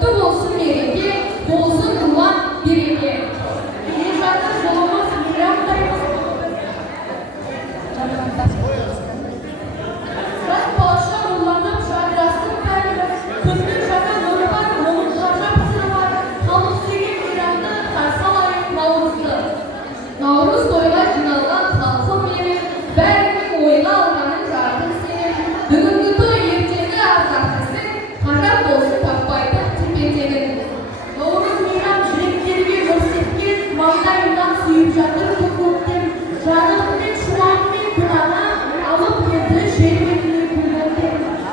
Құтты болсын мереке, болсын ұлан береке. Келе жатыр жолымыз мейрамдаймыз. Жас балаша ұланып жадырасын тәріміз, күннің жаңа нұры бар, оның ғажап сыры бар. Халық сүйген мейрамды қарсы алайық Наурызды. Наурыз тойға жиналған халқым менің, бәрінің ойға алғанын жарқын сенің. Бүгінгі той ертеңгі ардақтысың, қажап болсын таппайтын тепе-теңін. Наурыз мейрам жүректерге жыр сепкен, маңдайымнан сүйіп жатыр көктем. Жанығымен шуағымен күнәға алып келді жер бетіне күлгенде.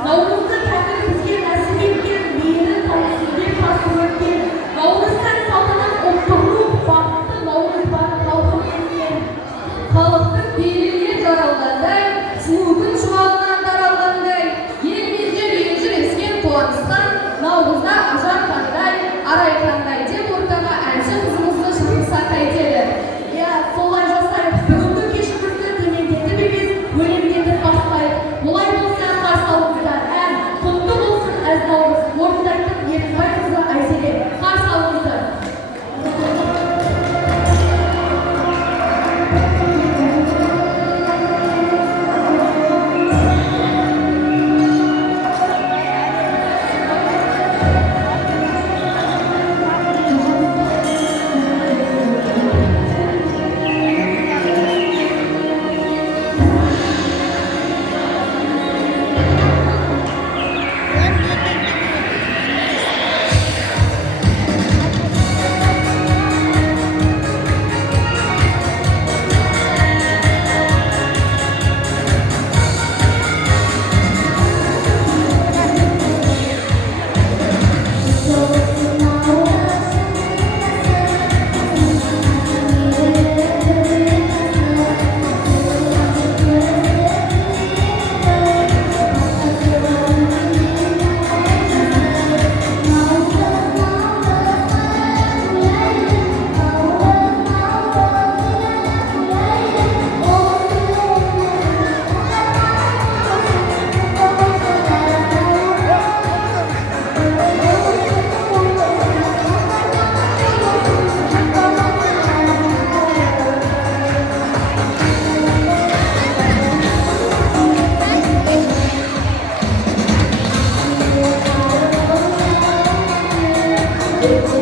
Наурызды тәңір бізге нәсіп еткен, мейірі тәуелсіздік ғасыр өткен. Наурыздан салтанат ұлттық рух, бақытты наурыз бар халқым менен. Халықтың беліне жаралғандай, сұлу күн шуағынан даралғандай, ел мен жер елжірескен қуаныстан, наурызда ажар қандай, арай қандай деп ортаға әнші қызымызды шақырса қайтеді. Иә, солай жасайық. Бүгінгі кешімізді төмендетіп емес, өлеңдетіп бастайық. Олай болса қарсы алыңыздар. Ән құтты болсын әз наурыз. Орындайтын Еркінбай қызы Айселе. Қарсы алыңыздар. Thank you.